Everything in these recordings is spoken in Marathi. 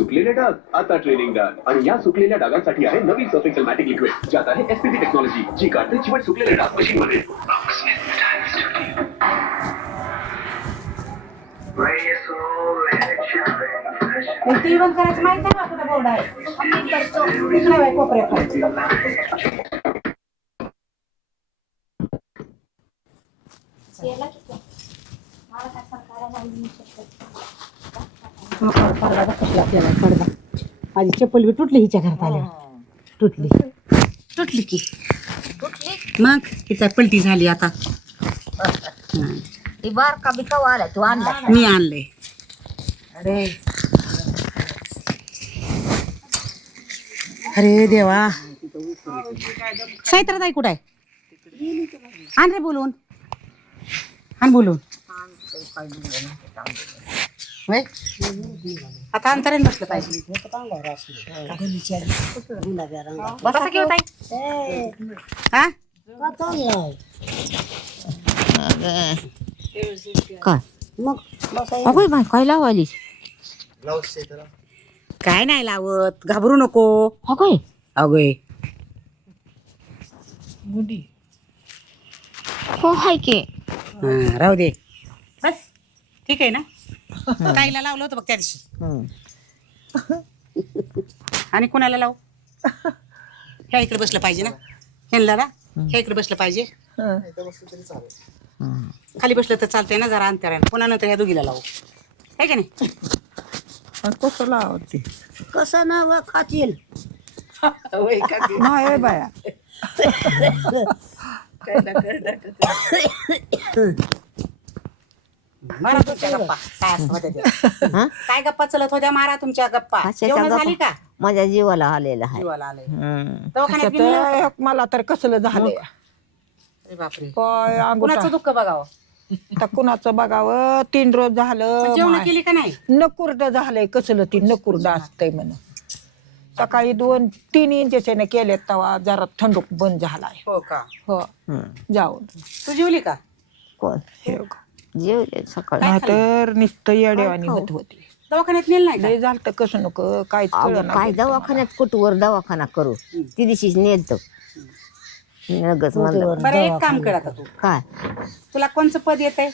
सुकलेले डाग. आता ट्रेनिंग डाग आणि या सुकलेल्या डागांसाठी आहे नवी सर्फिकल मॅटिक लिक्विड ज्यात आहे एसपीसी टेक्नॉलॉजी जी काढते चिवट सुकलेले डाग मशीन मध्ये टीव्ही बंद करायचं माहीत नाही का कुठं बोर्ड आहे. तिकडे आहे. कोपऱ्यात पडदा कसला केलाय पडदा माझी चप्पल बी तुटली हिच्या घरात आल्या. तुटली. तुटली की. मग तिचा पलटी झाली आता. हं. ती बारका बी कवा आला तू आणला? मी आणलंय. अरे. अरे देवा. साहित्यात कुठं आहे? आण रे बोलून. आण बोलून. होय आता अंतरेन बसलं पाहिजे. बसा की ताई. हा? काय? अगो बाय काय लावाली काय नाही लावत. घाबरू नको. अगोय अगोय हो हाय की. हा राहू दे. बस. ठीक आहे ना? ताईला लावलं होतं बघ त्या दिवशी. आणि कुणाला लावू? ह्या इकडे बसलं पाहिजे ना. ह्यांना ना? ह्या इकडे बसलं पाहिजे. खाली बसलं तर चालतंय ना जरा अंतराने. पुन्हा नंतर ह्या दोघीला लावू. आहे का नाही? कसं लावते कसं नाव खातील नाही बाया. मारा तुमच्या गप्पा काय असं? हा? गप्पा चलत होत्या मारा तुमच्या गप्पा? जेवण? झाली का? माझ्या जीवाला आलेला आहे. जीवाला आलंय. हम्म. दवाखान्यात घेऊन गेला होता? त्यात मला तर कसलं झालंय अरे बापरे. काय अंगुठा. कुणाचं दुःख बघावं? आता कुणाचं बघावं? तीन रोज झालं जेवण. केली का नाही? नकुर्ड झालंय कसलं ती नकुर्ड असतंय म्हण सकाळी दोन तीन इंजेक्शन केले तेव्हा जरा थंड बंद झालाय. हो का? हो. जाऊन तू जेवली का? कोण? हे बघ. सकाळी. नाहीतर नुसतं येडेवानी होत होती दवाखान्यात नेलं नाही का? लय झालं तर कसं नको कळलं काय दवाखान्यात कुठवर दवाखाना करू? ती दिवशीच नेलतो. नगच म्हणलं बरं एक काम कर आता तू. काय? तुला कोणचं पद येतंय?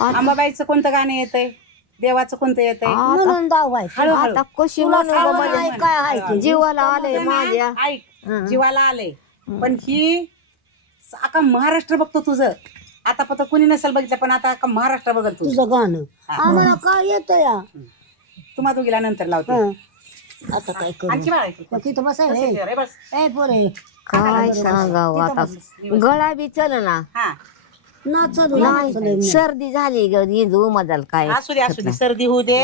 अंबाबाईचं कोणतं गाणं येतंय? देवाचं कोणतं आता कशी म्हणू बाबा जीवाला आलंय माझ्या. ऐक जीवाला आलंय. पण ही अख्खा महाराष्ट्र बघतो तुझं. आता पत्र कुणी नसेल बघितलं पण आता अख्खा महाराष्ट्र बघल तुझं गाणं. आम्हाला काय येतं या? तुम्हा दोघीला नंतर लावते. आता काय करू? आणखी बाळ आहे की? मग तिथं बसाय बस इथे, रे, बस. ए पोरे. काय सांगावं आता? गळा बी चल ना. हा. नाचत नाही सर्दी झाली ग इंदू मजाल काय? असू दे असू दे सर्दी होऊ दे.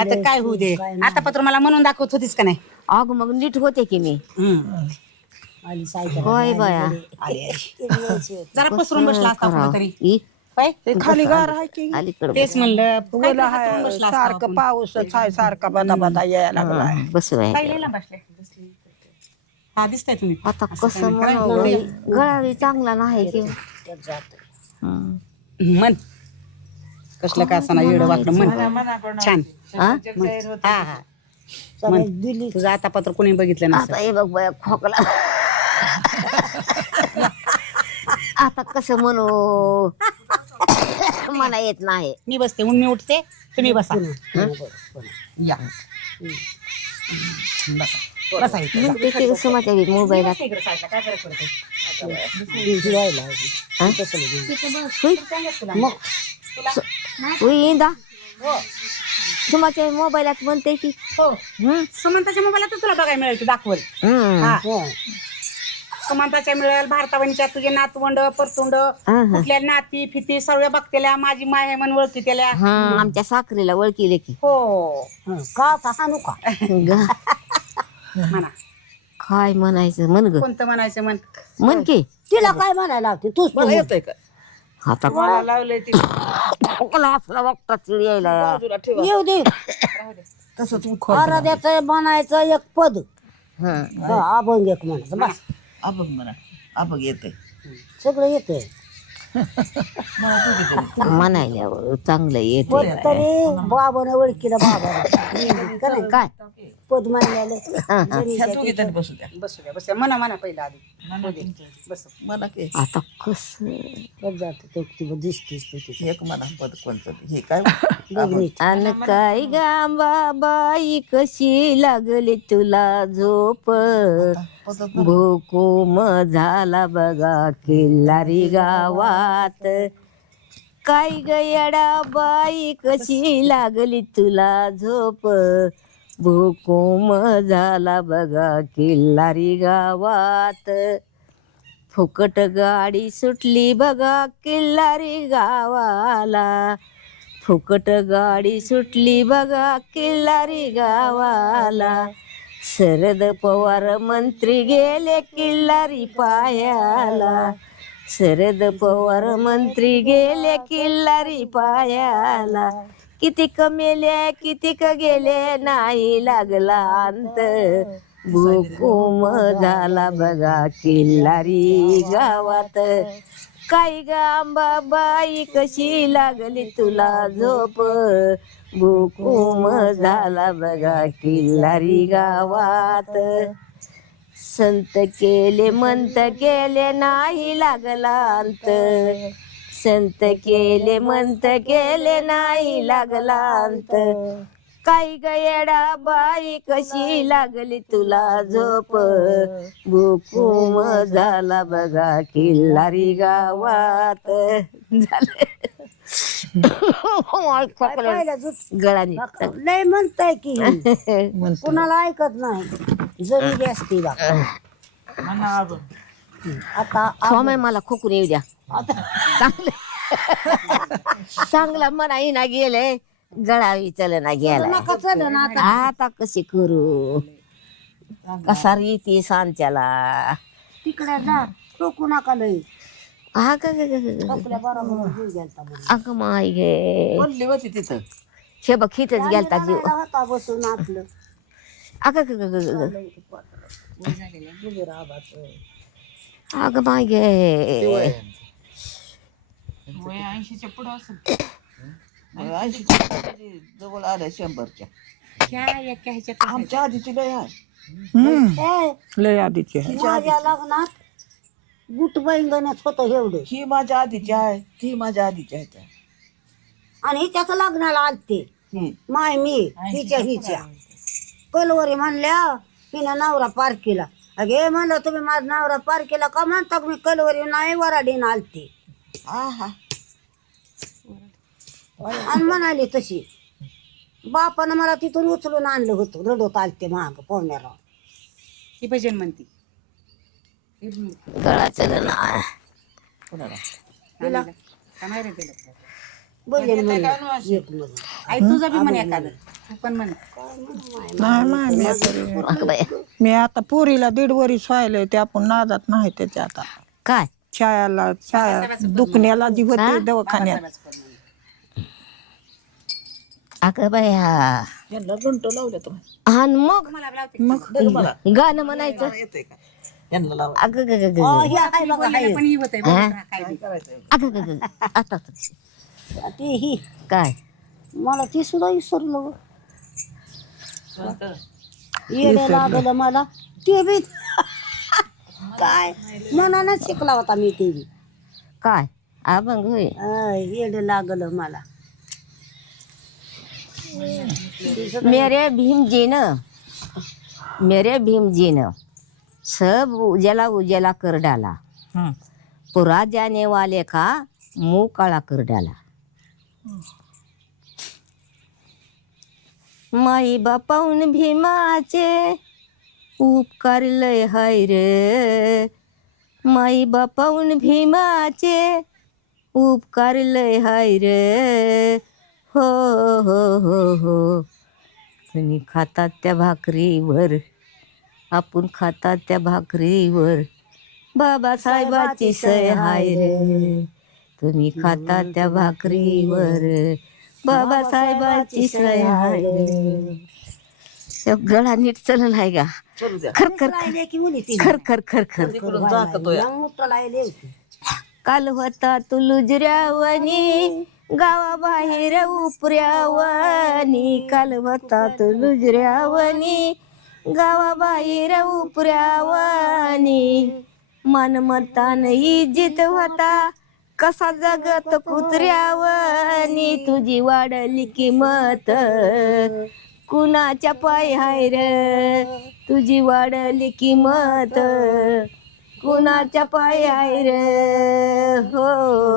आता काय होऊ दे? आता पत्र मला म्हणून दाखवत होतीस का नाही? अग मग नीट होते की मी. हम्म. आली सायकल. होय बाया. आली आली. जरा पसरून बसला असता ई, काय ते खाली गार आहे की? अलीकडं तेच म्हणलं काय आहे बसला असता सारखं. पाऊसच आहे सारखा बदा बदा यायला लागलाय. हं, बसू. काय लिहिलं बसले. हा दिसताय तुम्ही. आता असं कसं काय नाही. म्हणू गळा बी चांगला नाही की. हं. मन कसलं का असं येड वाकडं मन छान. हा? मन. हा हा मन तुझं आता पत्र कोणी बघितलं नसेल. आता हे बघ बाया खोकला. आता कसं म्हणू? मला येत नाही. मी बसते म्हणून मी उठते तुम्ही बसा. या. बसा बसा इथे. मग ते ते कसं माझ्या मोबाईलात बसा इकडे साईडला, काय फरक पडतोय? इंदा? हो. सुमाच्या मोबाईलात म्हणते की हो. सुमंताच्या मोबाईलात तुला बघायला मिळेल दाखवल. हं. सुमंताच्या मिळेल भारतावणीच्या तुझे नातवंड परतुंड हं. कुठल्या नाती फिती सर्व बघतेल्या माझी माय आहे म्हणून ओळखी त्याला हं, आमच्या साखरीला ओळखीले की. हो. का कसा नुका ग- म्हणा. काय म्हणायचं म्हण ग. कोणतं म्हणायचं म्हण? म्हण की. तिला काय म्हणायला लागते? तूच मला येतोय का? आता खोकला असला बघता चिड यायला. येऊ दे. तसंच आराध्याचं म्हणायचं एक पद. हं. हा, अभंग एक म्हणायचं. बस. अभंग म्हणा अभंग येते सगळं येतंय. म्हणायल्यावर चांगलं येते पण तरी बाबानं. ओळखीला बाबा काय? पद मानलेलं बसू द्या. बसू द्या मना मना पहिला आधी. बस. मला की. आता कस? पद जातो तो ती दिसतीस तू तिची एक म्हणा पद कोणतं? हे काय? अन काय गांबा बाई कशी लागली तुला झोप? भोकुम झाला बघा किल्लारी गावात. काय गयडा बाई कशी लागली तुला झोप? भूकुम झाला बघा किल्लारी गावात. फुकट गाडी सुटली बघा किल्लारी गावाला. फुकट गाडी सुटली बघा किल्लारी गावाला. शरद पवार मंत्री गेले किल्लारी पायाला. शरद पवार मंत्री गेले किल्लारी पायाला. कितीक मेले कितीक गेले नाही लागला अंत. भूकुम झाला बघा किल्लारी गावात. काय गांबा बाई कशी लागली तुला झोप? भूकुम झाला बघा किल्लारी गावात. संत केले मंत केले नाही लागला अंत. संत केले मंत केले नाही लागला अंत काय गयडा बाई कशी लागली तुला झोप? भूकुम झाला बघा किल्लारी गावात. झालं. लय म्हणताय की. म्हणतो. कुणाला ऐकत नाही. जरी असती बा. आता स्वामी मला खोकून येऊ द्या. चांगलं. चांगला मना ना गेले गळा विचल ना गेला नका चल ना आता. आता कशी करू? कसा रीती सांच्याला? तिकडे जा. टोकू नका लय हा. अगं माय गे. बोलली होती तिथं. हे बघ हिथच गेलता जीव. होता बसून आपलं. अगं ग ग ग अगं माय गे. ऐंशी जवळ आल्या शंभरच्या. आमच्या आधीची लय आहे. लय आधीची आहे. माझ्या लग्नात गुट बैंगणच होतं एवढं. ही माझ्या आधीची आहे. ती माझ्या आधीची आहे त्या. आणि हिच्याच लग्नाला आलते. ही माय मी हिच्या हिच्या. कलवरी म्हणल्या हिनं नवरा पार केला. अगे म्हणलं तुम्ही माझा नवरा पार केला का म्हणता मी कलवरी नाही वराडीन आलते? हा हा आणि म्हणाली तशी बापानं मला तिथून उचलून आणलं होतं रडत आलते महाग पाहुण्याला ही भजन म्हणती. गळा चल ना? तिला? म्हणे एक आई तुझा बी म्हण एखादं. तू पण म्हण. नाही माय मी आता अगं मी आता पोरीला दीड वरीस व्हायलंय ते आपण नादात नाही त्याच्या आता. काय? छायाला छाया दुखण्याला जी होती दवाखान्यात. अगं बाया. यांना घंट लावल्या तुम्ही. आणि मग? मला गाणं म्हणायचं. येतंय का? यांना लावा. अगं ग ग ग अ, आहे बघा हाय. पण होत आहे अगं ग ग ग. आता ती ही. काय? मला ती सुद्धा विसरलो येडे लागलं मला. ते बी काय? मनानं शिकला होता मी ते बी. काय? अभंग होय. अ, येड लागलं मला. मेरे भीम जी न मेरे भीम जी न सब उजाला उजाला कर डाला. पुरा जाने वाले का मुंह काळा कर डाला. माई बापाऊन भीमाचे उपकार लय हाय रे. माई बापाऊन भीमाचे उपकार लय हाय रे. हो हो हो हो. तुम्ही खातात त्या भाकरीवर आपण खातात त्या भाकरीवर. बाबासाहेबाची सय हाय रे. तुम्ही खातात त्या भाकरीवर बाबासाहेबाची सय हाय रे त्या गळा नीट चलल आहे का? चलू द्या. खर खर राहिले की मुली ती खर खर खर खर. तिकडून दाखवतोय लायले होते. काल होता तू लुजऱ्यावनी गावाबाहेर उपऱ्यावनी. काल होता तू लुजऱ्यावनी गावाबाहेर उपऱ्यावनी. मनमतान इजित होता. कसा जगत कुत्र्यावनी तुझी वाढली किंमत? कुणाच्या पाय हाय र? तुझी वाढली किंमत? कुणाच्या पाय हाय रे? हो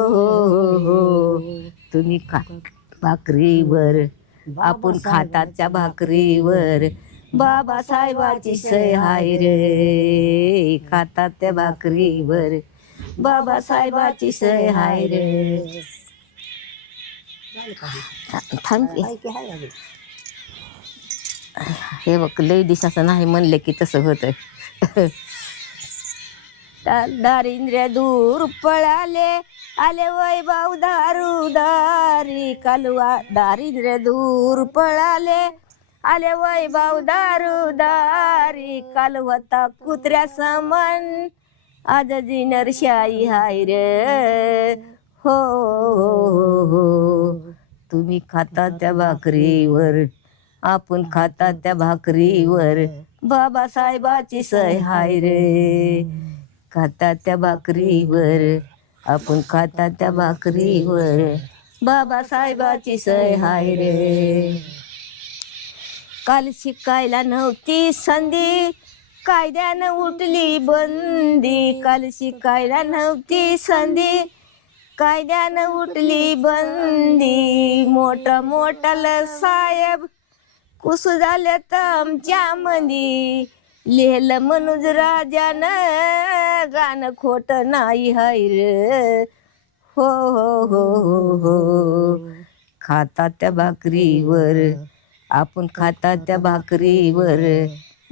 हो, हो. तुम्ही खा भाकरीवर आपण खाताच्या भाकरीवर. बाबासाहेबाची सय हाय रे. खातात त्या भाकरीवर. बाबासाहेबाची सय हाय रे थांब की. हे बघ लेडीस असं नाही म्हणले की तसं होतं दारिंद्र्य दूर पळाले आले वैभव दारू दारी कालवा दारिंद्र्य दूर पळाले आले वैभव दारू दारी काल होता कुत्र्या समन आज जिनरशाही हाय रे. हो हो, हो. तुम्ही खाता त्या भाकरीवर आपण खाता त्या भाकरीवर. बाबासाहेबाची सय हाय रे. खाता त्या भाकरीवर आपण खाता त्या भाकरीवर. बाबासाहेबाची सय हाय रे. काल शिकायला नव्हती संधी कायद्यानं उठली बंदी काल शिकायला नव्हती संधी. कायद्यानं उठली बंदी मोठा मोठा साहेब कुस झाले तर आमच्या मंदी लिहिलं मनुज राजानं गाणं खोट नाही हाय रे. हो हो हो हो हो. खाता त्या भाकरीवर. आपण खाता त्या भाकरीवर.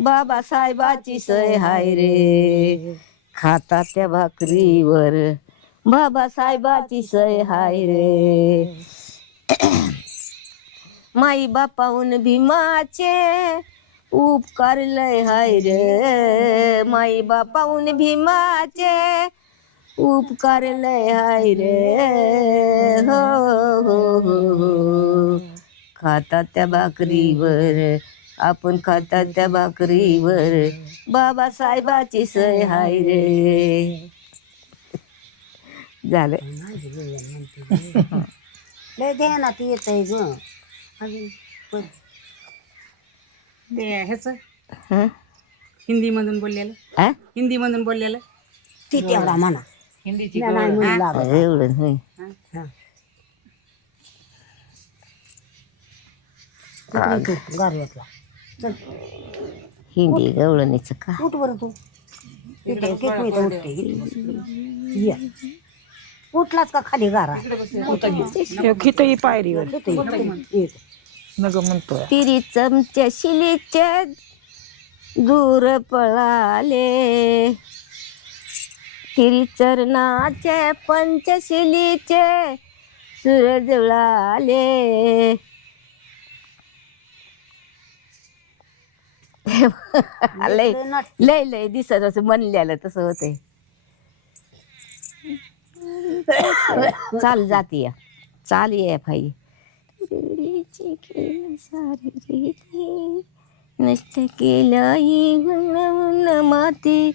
बाबासाहेबाची सय हाय रे. खाता त्या भाकरीवर. बाबासाहेबाची सय हाय रे. माई बापाहून भीमाचे उपकार लय हाय रे. माई बापाहून भीमाचे उपकार लय हाय रे. हो हो हो हो, हो. खाता त्या भाकरीवर. आपण खातात त्या भाकरीवर. बाबासाहेबाची सय हाय रे. झालं. लय ध्यानात येत आहे ग. अजून पण. ते ह्याच. हं? हिंदीमधून बोललेलं. आ? हिंदीमधून बोललेलं. ती तेवढा म्हणा. हिंदीची नाही म्हणू लागत एवढं होय हा. कुठली तू? गारव्यातला चल हिंदी गवळणीचं का? उठ बरं तू. किती मिनिटं उठते. ये. उठलाच का खाली गारा? खितई पायरीवर. नग म्हणतोय. तिरी चमच्या शिलीचे दूर पळाले. तिरी चरणाचे पंचशिलीचे सूरज उळाले लय लय लय दिसत असं म्हणलेलं तसं होतंय. चाल जातीय चाल ये भाई. नष्ट केलं ही माती.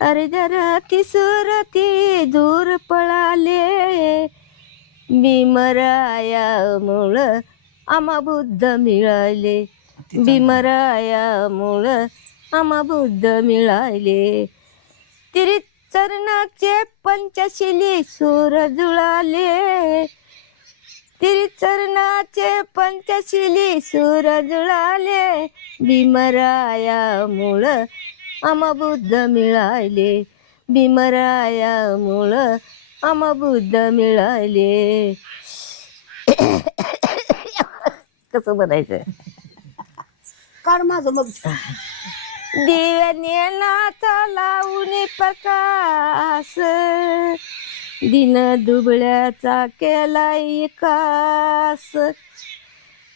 अर्ध्या राती सुरती दूर पळाले. भीमरायामुळं आम्हा बुद्ध मिळाले. भीमरायामुळं आम्हा बुद्ध मिळाले. तिरी चरणाचे पंचशिली सूर जुळाले. तिरी चरणाचे पंचशिली सूर जुळाले. भीमरायामुळं आम्हा बुद्ध मिळाले. भीमरायामुळं आम्हा बुद्ध मिळाले. कसं म्हणायचं? काढ माझं मग दिव्याने नाथा लावून प्रकाश. दिन दुबळ्याचा केला कास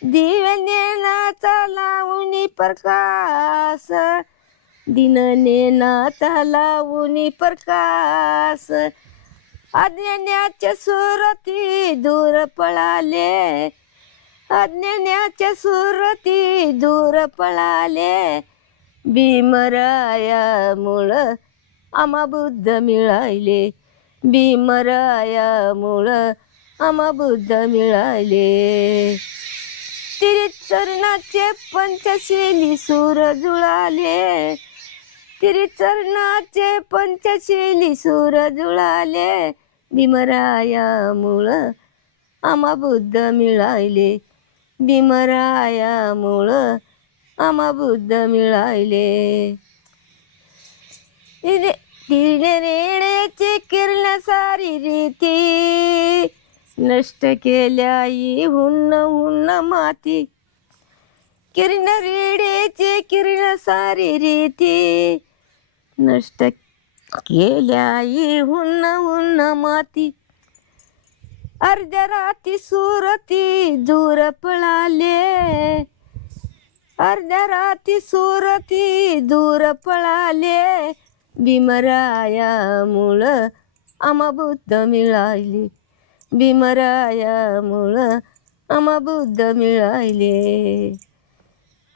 दिव्याने नाचा लावून प्रकाश. दिन नेनाचा लावून प्रकाश. अज्ञानाच्या सुरती दूर पळाले. अज्ञानाच्या सुरती दूर पळाले. भीमरायामुळ आम्हा बुद्ध मिळाले भीमरायामुळ आम्हा बुद्ध मिळाले तिरिचरणाचे पंचशैली सूर जुळाले. तिरिचरणाचे पंचशैली सूर जुळाले. भीमरायामुळं आम्हा बुद्ध मिळाले भीमरायामुळं आम्हा बुद्ध मिळाले तिने किरण सारी रीती नष्ट केल्या हुन्न हुन्न माती. किरण रेड्याची किरण सारी रीती नष्ट केल्या हुन्न हुन्न माती. अर्ध्या राती सुरती दूर पळाले. अर्ध्या राती सुरती दूर पळाले. भीमरायामुळं आम्हा बुद्ध मिळाले भीमरायामुळं आम्हा बुद्ध मिळाले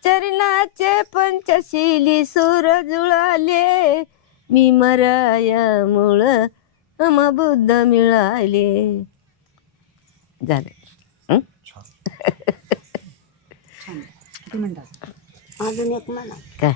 चरणाचे पंचशिली सूर जुळाले. भीमरायामुळं आम्हा बुद्ध मिळाले झाले. हं? अजून एक म्हणा. काय?